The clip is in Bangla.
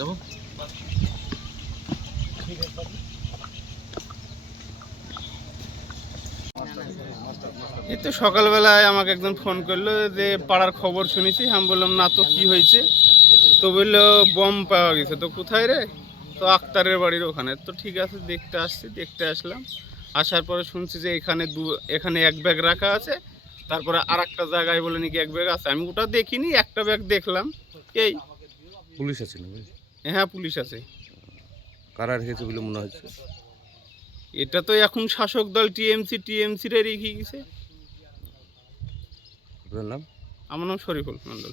যাবো। এই তো সকালবেলায় আমাকে একজন ফোন করলো যে পাড়ার খবর শুনেছি। আমি বললাম না তো, কি হয়েছে? তো বললো বম পাওয়া গেছে। তো কোথায় রে? তো আক্তারের বাড়ির ওখানে। তো ঠিক আছে, দেখতে আসছি। দেখতে আসলাম, আসার পরে শুনছি যে এখানে এক ব্যাগ রাখা আছে, তারপরে আর একটা জায়গায় বলে নাকি এক ব্যাগ আছে। আমি ওটা দেখিনি, একটা ব্যাগ দেখলাম। এই পুলিশ আছে নাকি? হ্যাঁ, পুলিশ আছে। কারা রেখেছে বলে মনে হচ্ছে? এটা তো এখন শাসক দল টিএমসি রে রেখে গেছে। আপনার নাম? আমার নাম শরীফুল মন্ডল।